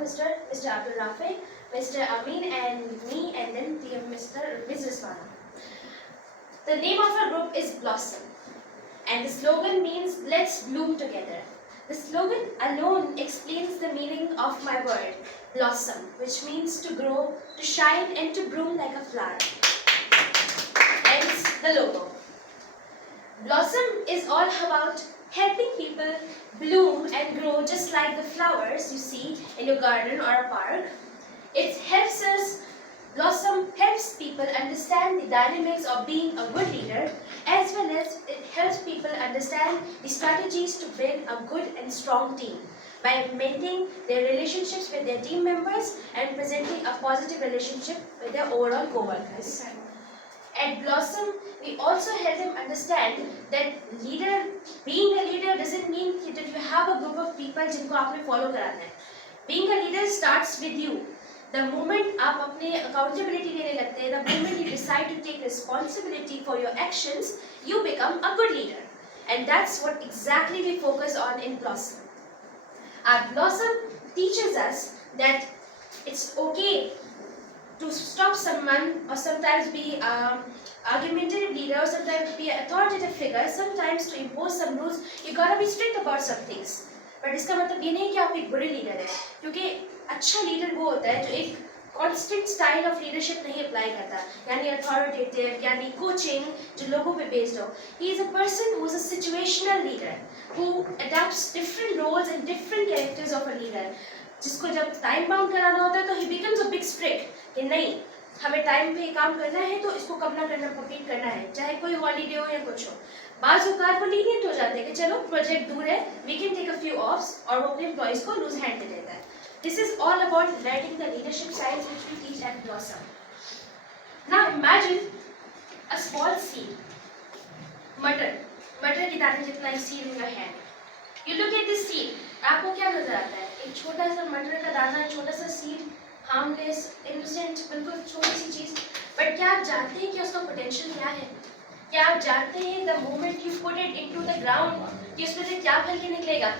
Mr. Abdul Rafiq, Mr. Amin, and me, and then Ms. Rizwana. The name of our group is Blossom, and the slogan means "Let's bloom together." The slogan alone explains the meaning of my word, blossom, which means to grow, to shine, and to bloom like a flower. Hence the logo. Blossom is all about helping people bloom and grow just like the flowers you see in your garden or a park. Blossom helps people understand the dynamics of being a good leader, as well as it helps people understand the strategies to build a good and strong team by mending their relationships with their team members and presenting a positive relationship with their overall co-workers. At Blossom, we also help them understand that being a leader doesn't mean that you have a group of people जिनको आपने follow कराना है. Being a leader starts with you. The moment आप अपने accountability लेने लगते हैं, the moment you decide to take responsibility for your actions, you become a good leader. And that's what exactly we focus on in Blossom. Our Blossom teaches us that it's okay to stop someone, or sometimes be argumentative leader, or sometimes be an authoritative figure, sometimes to impose some rules. You gotta be strict about some things. But इसका मतलब ये नहीं कि आप एक बुरे leader हैं, क्योंकि अच्छा लीडर वो होता है जो एक constant style of leadership नहीं apply करता, यानी authoritative, यानी coaching जो लोगों पे based हो. He is a person who is a situational leader who adapts different roles and different characters of a leader. जिसको जब टाइम बाउंड कराना होता है तो he becomes a big strict कि नहीं, हमें टाइम पे काम करना है तो इसको कब ना करना कंप्लीट करना है, चाहे कोई हॉलीडे हो या कुछ हो. बाज़ औक़ात वो लीनियंट हो जाते हैं कि चलो प्रोजेक्ट दूर है, we can take a few offs, और वो अपने एम्प्लॉइज को लूज हैंड दे देता है. This is all about learning the leadership science which we teach at Blossom. Now imagine a small seed, मटर की दाने जितना एक seed in your hand. You look at this seed, आपको क्या नजर आता है? एक छोटा सा मटर का दाना, छोटा सा सीड, हार्मलेस, इनोसेंट, बिल्कुल छोटी सी चीज. बट क्या आप जानते हैं कि उसका पोटेंशियल क्या है? क्या आप जानते हैं the moment you put it into the ground कि उसमें से क्या फल के निकलेगा?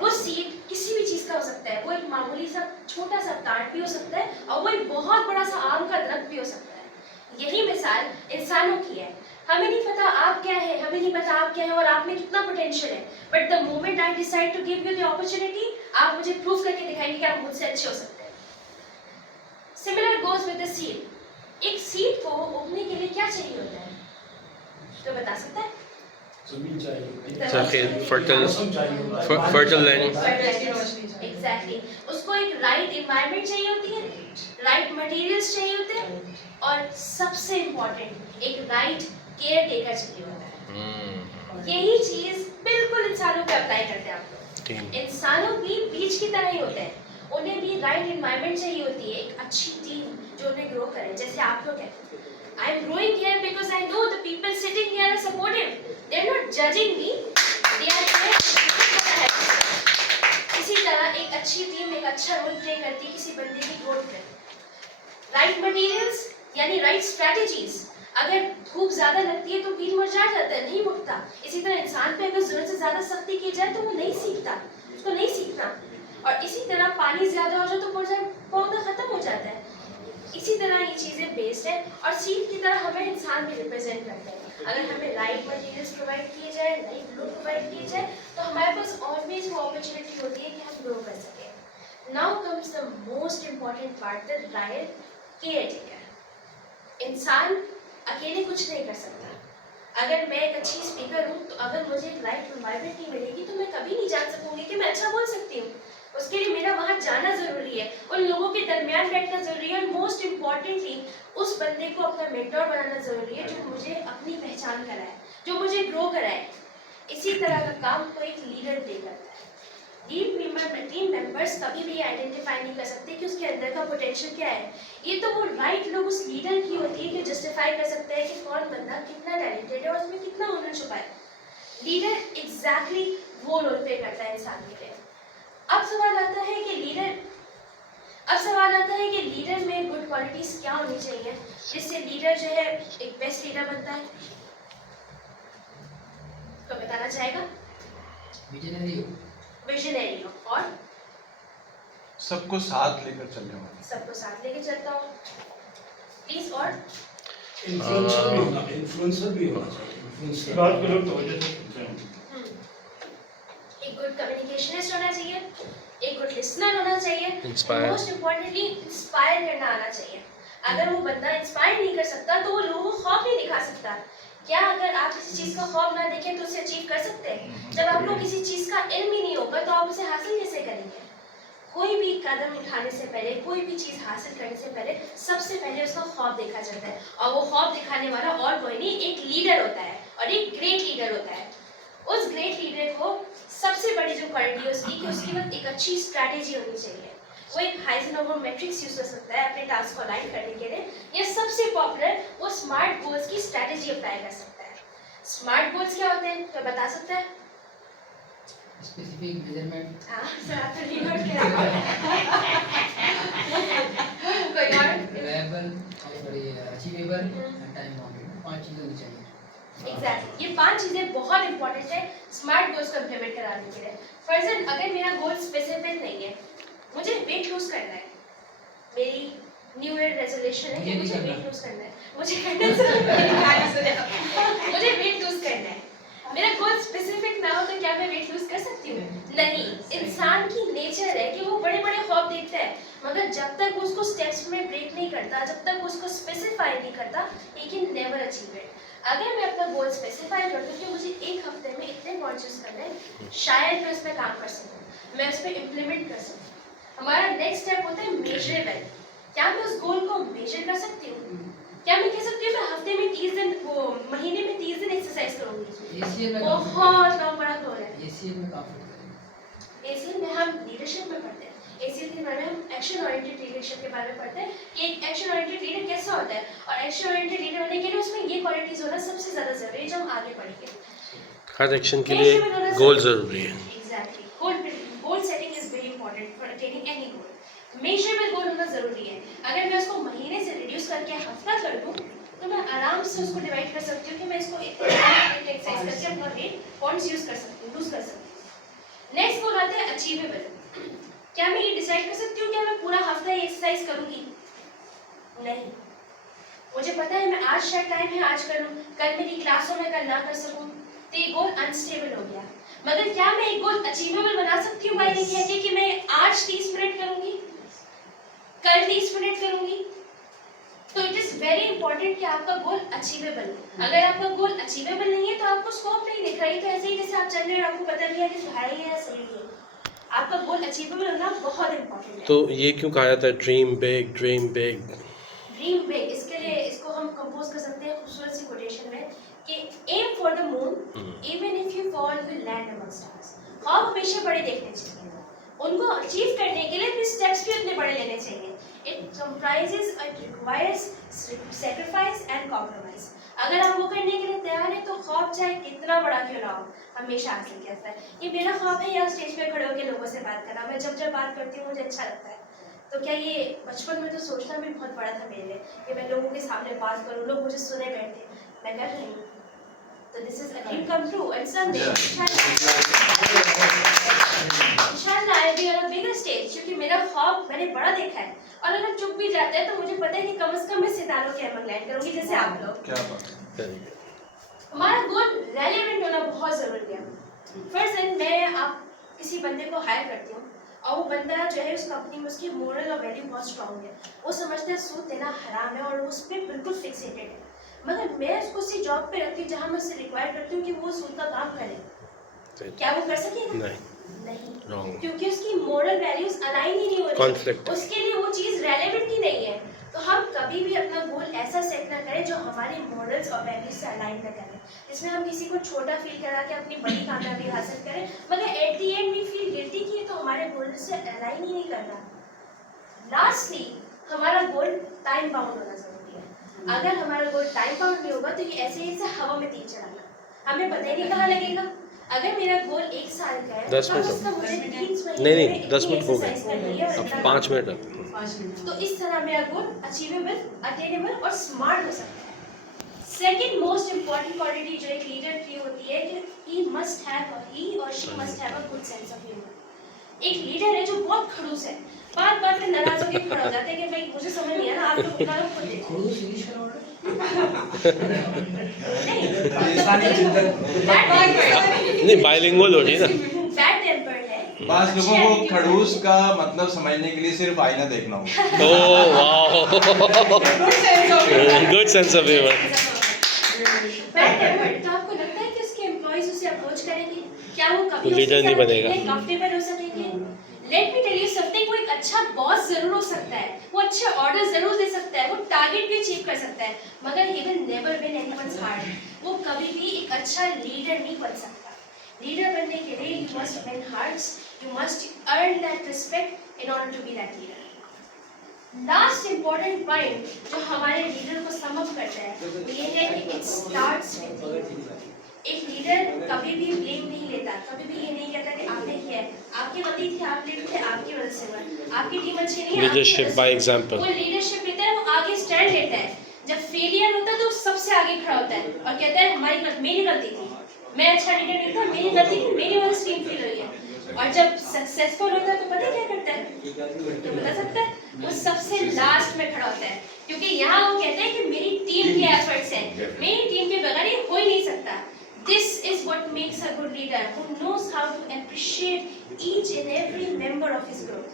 वो सीड किसी भी चीज का हो सकता है, वो एक मामूली सा छोटा सा प्लांट भी हो सकता है, और वो एक बहुत बड़ा सा आम का दरख्त भी हो सकता है. यही मिसाल इंसानों की है. हमें नहीं पता आप क्या है, हमें नहीं पता आप क्या है और आप में कितना पोटेंशियल है, but the moment I decide to give you the opportunity, आप मुझे प्रूव करके दिखाएंगे कि आप मुझसे अच्छे हो सकते हैं. Similar goes with the seed. एक सीड को उगने के लिए क्या चाहिए होता है, तो बता सकता है? जमीन चाहिए, fertile land. Exactly. उसको एक राइट एनवायरनमेंट चाहिए होती है, राइट मटेरियल्स चाहिए होते हैं, और सबसे इम्पोर्टेंट एक राइट केयर टेकर चाहिए होता है. यही चीज बिल्कुल इंसानों पे अप्लाई करते हैं आप लोग. इंसानों भी बीज की तरह ही होते हैं, उन्हें भी राइट एनवायरनमेंट चाहिए होती है, एक अच्छी टीम जो उन्हें ग्रो करे. जैसे आप लोग हैं, I am growing here because I know the people sitting here are supportive. They are not judging me. They are there for the help. इसी तरह एक अच्छी टीम एक अच्छा रोल प्ले करती है किसी बंदे की ग्रोथ में. राइट मटेरियल्स यानी राइट स्ट्रैटेजीज. अगर धूप ज्यादा लगती है तो बीज मुरझा जाता है, नहीं उगता. इसी तरह इंसान पे अगर जरूरत से ज्यादा सख्ती की जाए तो वो नहीं सीखता, उसको नहीं सीखना. और इसी तरह पानी ज्यादा हो जाए तो पौधा खत्म हो जाता है. इसी तरह ये चीजें बेस्ड है, और सीड की तरह हमें इंसान भी रिप्रेजेंट करते हैं. अगर हमें राइट मटेरियल्स प्रोवाइड किए जाए, राइट ग्रोथ प्रोवाइड किए जाए, तो हमारे पास ऑलवेज वो अपॉर्चुनिटी होती है कि हम ग्रो कर सकें. Now comes the most important part, the right care taker. इंसान अकेले कुछ नहीं कर सकता. अगर मैं एक अच्छी स्पीकर हूँ तो अगर मुझे एक राइट एनवायरनमेंट नहीं मिलेगी तो मैं कभी नहीं जान सकूंगी कि मैं अच्छा बोल सकती हूँ. उसके लिए मेरा वहाँ जाना जरूरी है, उन लोगों के दरमियान बैठना जरूरी है, और मोस्ट इम्पॉर्टेंटली उस बंदे को अपना मेंटर बनाना जरूरी है जो मुझे अपनी पहचान कराए, जो मुझे ग्रो कराए. इसी तरह का काम कोई एक लीडर प्ले करता है. टीम मेंबर्स कभी भी आइडेंटिफाई नहीं कर सकते कि उसके अंदर का पोटेंशियल क्या है. ये तो वो राइट लोग उस लीडर की होती है कि जस्टिफाई कर सकते हैं कि कौन बंदा कितना टैलेंटेड है और उसमें कितना हुनर छुपा है. लीडर एग्जैक्टली वो रोल प्ले करता है इंसान के लिए. अब सवाल आता है कि लीडर में गुड क्वालिटीज क्या होनी चाहिए जिससे लीडर जो है एक बेस्ट लीडर बनता है. तो बताना चाहेगा? विजनरी हो, और सबको साथ लेकर चलने वाला। सबको साथ लेके चलता हूँ प्लीज। और इन्फ्लुएंसर भी होना चाहिए। इन्फ्लुएंसर बात करो तो वजह से सुनते हैं। एक गुड कम्युनिकेशनिस्ट होना चाहिए, एक गुड लिसनर होना चाहिए, मोस्ट इम्पोर्टेंटली इंस्पायर करना आना चाहिए। अगर वो बंदा इंस्पायर नहीं कर सकता तो वो लोगों को ख्वाब नहीं दिखा सकता। क्या अगर आप किसी चीज़ का ख्वाब ना देखें तो उसे अचीव कर सकते हैं? जब आपको किसी चीज़ का इल्म ही नहीं होगा तो आप उसे हासिल कैसे करेंगे? कोई भी कदम उठाने से पहले, कोई भी चीज़ हासिल करने से पहले सबसे पहले उसका ख्वाब देखा जाता है, और वो ख्वाब दिखाने वाला और कोई नहीं, एक लीडर होता है, और एक ग्रेट लीडर होता है। उस ग्रेट लीडर को सबसे बड़ी जो क्वालिटी है उसकी कि उसके पास एक अच्छी स्ट्रैटेजी होनी चाहिए। वो एक हाइजेनबर्ग मैट्रिक्स यूज कर सकता है अपने टास्क को अलाइन करने के लिए, या सबसे पॉपुलर वो स्मार्ट गोल्स की स्ट्रैटेजी अप्लाई कर सकता है। स्मार्ट गोल्स क्या होते हैं, क्या बता सकता है? Specific measurement. हाँ सर, आप तो रीनोट के कोई और? रिलायबल और sorry achievable and time bounded, 5 चीजें होनी चाहिए। एग्जैक्टली, ये 5 चीजें बहुत इंपॉर्टेंट है स्मार्ट गोल्स को इम्प्लीमेंट कराने के लिए। फॉर एग्जाम्पल, अगर मेरा गोल स्पेसिफिक नहीं है, मुझे वेट लूज करना है, मेरी न्यू ईयर रेजोल्यूशन है कि मुझे वेट लूज करना है, मुझे मुझे वेट लूज करना है, मेरा गोल स्पेसिफिक ना हो तो क्या मैं वेट लूज कर सकती हूँ? नहीं। इंसान की नेचर है कि वो बड़े बड़े ख्वाब देखता है, मगर जब तक वो उसको स्टेप्स में ब्रेक नहीं करता, जब तक वो उसको स्पेसिफाई नहीं करता, he can never achieve it. अगर मैं अपना गोल स्पेसिफाई करती हूँ कि मुझे एक हफ्ते में इतने पॉइंट चूज करने हैं, शायद मैं उस पर काम कर सकूँ, मैं उस पर इम्प्लीमेंट कर सकूँ। हमारा नेक्स्ट स्टेप होता है मेजरेबल। क्या मैं उस गोल को मेजर कर सकती हूँ? क्या मैं कह सकती हूँ मैं हफ्ते में 30 दिन, वो महीने में 30 दिन एक्सरसाइज करूँगी? एसीएल में बहुत कम बड़ा गोल है। एसीएल में काफी एसीएल में हम लीडरशिप में पढ़ते हैं, एसीएल के बारे में हम एक्शन ओरिएंटेड लीडरशिप के बारे में पढ़ते हैं कि एक एक्शन ओरिएंटेड लीडर कैसा होता है, और एक्शन ओरिएंटेड लीडर होने के लिए उसमें ये क्वालिटीज होना सबसे ज्यादा जरूरी है जो हम आगे पढ़ेंगे। हर एक्शन के लिए गोल जरूरी है। Exactly, goal setting is very important for attaining any goal. Measurable goal होना जरूरी है। अगर मैं उसको महीने से रिड्यूस करके हफ्ता कर दूं तो मैं आराम से उसको डिवाइड कर सकती हूँ कि मैं इसको इतने एक्सरसाइज करके अपना वेट पॉइंट्स यूज कर सकती हूँ, लूज कर सकती हूँ। नेक्स्ट गोल आता है अचीवेबल। क्या मैं ये डिसाइड कर सकती हूँ कि मैं पूरा हफ्ता ये एक्सरसाइज करूंगी? नहीं। मुझे पता है मैं आज शायद टाइम है आज कर लूँ, कल मेरी क्लास हो मैं कल ना कर सकूँ, तो ये गोल अनस्टेबल हो गया। मगर क्या मैं एक गोल अचीवेबल बना सकती हूँ बाय नहीं कहती कि मैं आज 30 मिनट करूंगी, कल 30 मिनट करूंगी? तो इट इज वेरी इंपॉर्टेंट कि आपका गोल अचीवेबल हो। अगर आपका गोल अचीवेबल नहीं है तो आपको स्कोप नहीं दिख रही, तो ऐसे ही जैसे आप चल रहे हैं आपको पता नहीं है कि हाई है या सही है। आपका गोल अचीवेबल होना बहुत इंपॉर्टेंट है। तो ये क्यों कहा जाता है dream big, dream big? Dream big, इसके लिए इसको हम कंपोज कर सकते हैं खूबसूरत सी कोटेशन में कि aim for the moon even if you fall you land among stars. ख्वाब हमेशा बड़े देखने चाहिए, उनको अचीव करने के लिए स्टेप्स भी उतने बड़े लेने चाहिए। It comprises, it requires sacrifice and compromise. अगर आप वो करने के लिए तैयार हैं तो ख्वाब चाहे कितना बड़ा क्यों ना हो हमेशा हासिल किया जाता है। ये मेरा ख्वाब है यहाँ स्टेज पे खड़े होकर लोगों से बात करना। मैं जब जब बात करती हूँ मुझे अच्छा लगता है। तो क्या ये बचपन में तो सोचना भी बहुत बड़ा था मेरे लिए कि मैं लोगों के सामने बात करूँ, लोग मुझे सुने बैठे, मैं कर रही हूँ। तो this is a dream come true and someday इंशाल्लाह I will be on a bigger stage, क्योंकि मेरा ख्वाब मैंने बड़ा देखा है। और अगर चुप भी जाते हैं तो मुझे पता है कि कम से कम मैं सितारों के अमंग लैंड करूंगी जैसे आप लोग। क्या बात है। हमारा गोल रेलेवेंट होना बहुत जरूरी है। फर्स्ट मैं आप किसी बंदे को हायर करती हूँ और वो बंदा जो है उस कंपनी में उसकी मोरल और वैल्यू बहुत स्ट्रांग है, वो समझता है सूद देना हराम है और उस पर बिल्कुल फिक्सेटेड है। मगर मैं उसको उसी जॉब पे रखती हूँ जहाँ मैं उससे रिक्वायर करती हूँ कि वो सूद का काम करे। क्या वो कर सकेगा? नहीं, क्योंकि उसकी मोरल वैल्यूज अलाइन ही नहीं हो रही, उसके लिए वो चीज़ रेलेवेंट ही नहीं है। तो हम कभी भी अपना गोल ऐसा सेट ना करें जो हमारी मॉरल्स और वैल्यूज से अलाइन ना करें, इसमें हम किसी को छोटा फील करा के अपनी बड़ी कामयाबी हासिल करें, मगर at the end we feel guilty कि ये तो हमारे गोल से अलाइन ही नहीं कर रहा। लास्टली हमारा गोल टाइम बाउंड होना जरूरी है। अगर हमारा गोल टाइम बाउंड नहीं होगा तो ये ऐसे ही से हवा में तीर चलाना, हमें पता ही नहीं कहाँ लगेगा। अगर मेरा गोल 1 साल का है 10 मिनट नहीं 10 मिनट हो गए, अब 5 मिनट। तो इस तरह मेरा गोल अचीवेबल, अटेनेबल और स्मार्ट हो सकता है। सेकंड मोस्ट इंपॉर्टेंट क्वालिटी जो एक लीडर की होती है कि he or she must have a good sense of humor। एक लीडर है जो बहुत खड़ूस है, बात बात में नाराज होकर खड़ा हो जाते हैं कि भाई मुझे समझ नहीं आ रहा, आप लोग खुद देखो। खुद इंग्लिश का ऑर्डर नहीं बाइलिंगुअल हो रही है ना। बैड टेम्पर्ड है। बास लोगों को खड़ूस का मतलब समझने के लिए सिर्फ आईना देखना होगा। Oh wow, good sense of humour. Bad tempered, तो आपको लगता है कि उसके एम्प्लॉइज उसे अप्रोच करेंगे? क्या वो कभी लीडर नहीं बनेगा। कंफर्टेबल हो सकेंगे? Let me tell you something, वो एक अच्छा बॉस जरूर हो सकता है, वो अच्छे ऑर्डर जरूर दे सकता है, वो टारगेट भी अचीव कर सकता है, मगर he will never win anyone's heart. वो कभी भी एक अच्छा लीडर नहीं बन सकता। लीडर बनने के लिए you must win hearts, you must earn that respect in order to be that leader. Last important point जो हमारे लीडर को सम अप करता है वो ये है कि इट स्टार्ट्स विद यू। एक लीडर कभी भी ब्लेम नहीं लेता, कभी भी ये नहीं कहता कि आपने किया है, आपकी गलती थी, आप लेट थे, आपकी वजह से हुआ, आपकी टीम अच्छी नहीं है, लीडरशिप बाय एग्जांपल। वो लीडरशिप लेता है, वो आगे स्टैंड लेता है। जब फेलियर होता है तो सबसे आगे खड़ा होता है और कहता है मेरी गलती थी, मैं अच्छा लीडर नहीं था, मेरी गलती थी, मेरी वजह से टीम फेल हुई है। और जब सक्सेसफुल होता है तो पता है क्या करता है? तो बता सकता है? वो सबसे लास्ट में खड़ा होता है, क्योंकि यहाँ वो कहता है कि मेरी टीम के एफर्ट्स हैं, मेरी टीम के बगैर ये हो ही नहीं सकता। This is what makes a good leader, who knows how to appreciate each and every member of his group.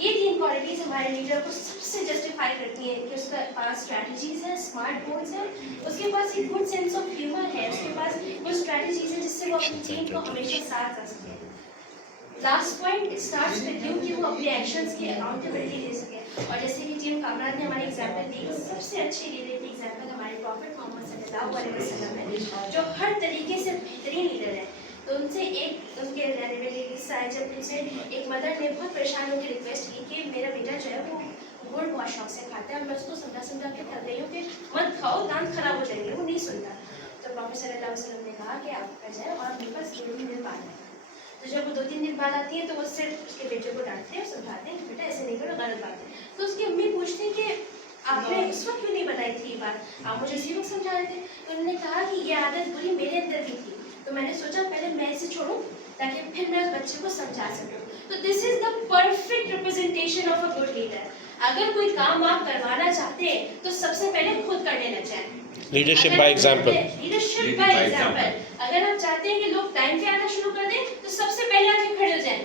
ये तीन क्वालिटीज हमारे लीडर को सबसे जस्टिफाई करती हैं कि उसके पास स्ट्रैटेजीज हैं, स्मार्ट गोल्स हैं, उसके पास एक गुड सेंस ऑफ ह्यूमर है, उसके पास वो स्ट्रैटेजीज हैं जिससे वो अपनी टीम को हमेशा साथ रख सके। Last point, it starts with you कि वो अपने एक्शंस की अकाउंटेबिलिटी ले सके। और जैसे कि टीम कामरान ने हमारी एग्जांपल दी, सबसे अच्छी लीडर की एग्जांपल हमारे प्रॉफिट मोहम्मद सल्लल्लाहु अलैहि वसल्लम है, जो हर तरीके से बेहतरीन लीडर है। तो उनसे एक उनके रहने में किस्सा है जब उनसे एक मदर ने बहुत परेशान होकर रिक्वेस्ट की कि मेरा बेटा जो है वो गुड़ बहुत शौक से खाता है और मैं उसको समझा के कर रही हूँ कि मत खाओ, दांत खराब हो जाएंगे, वो नहीं सुनता। तो प्रॉफिट सल्लल्लाहु अलैहि वसल्लम ने कहा कि आपका जाए और मेरे पास 2-3 दिन बाद है। तो जब वो 2-3 दिन बाद आती है तो उससे उसके बेटे को डांटते हैं, समझाते हैं कि बेटा ऐसे नहीं करो, गलत बात है। तो उसकी अम्मी पूछती हैं कि आपने उस वक्त क्यों नहीं बताई थी ये बात, आप मुझे इसी वक्त समझा रहे थे। तो उन्होंने कहा कि ये आदत बुरी मेरे अंदर भी थी, तो मैंने सोचा पहले मैं इसे छोड़ूं ताकि फिर मैं उस बच्चे को समझा सकूं। तो this is the perfect representation of a good leader. अगर कोई काम आप करवाना चाहते हैं तो सबसे पहले खुद कर लेना चाहिए। Leadership by example. Leadership by example. अगर आप चाहते हैं कि लोग टाइम पे आना शुरू कर दें तो सबसे पहले आके खड़े हो जाएं,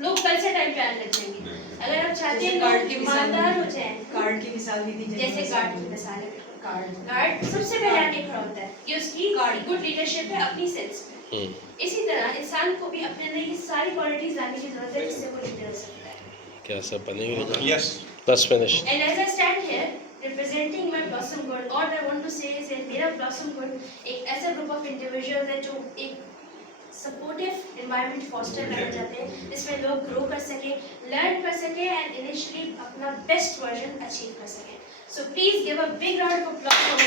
लोग कल से टाइम पे आने लग जाएंगे। अगर आप चाहते हैं लोग ईमानदार हो जाएं, कार्ड की मिसाल भी दी जैसे गार्ड की मिसाल है, गार्ड सबसे पहले आके खड़ा होता है, ये उसकी गुड लीडरशिप है अपनी सेंस में। इसी तरह इंसान को भी अपने अंदर ये सारी क्वालिटीज लाने की जरूरत है जिससे वो लीडर हो सकता है। क्या सब बनेंगे? यस। बस finish. And as I stand here representing my Blossom Good, all I want to say is that मेरा Blossom Good एक ऐसा ग्रुप ऑफ इंडिविजुअल्स है जो एक सपोर्टिव एनवायरनमेंट फॉस्टर करना चाहते हैं जिसमें लोग ग्रो कर सके, लर्न कर सके एंड इनिशियली अपना बेस्ट वर्जन अचीव कर सके। So please give a big round of applause for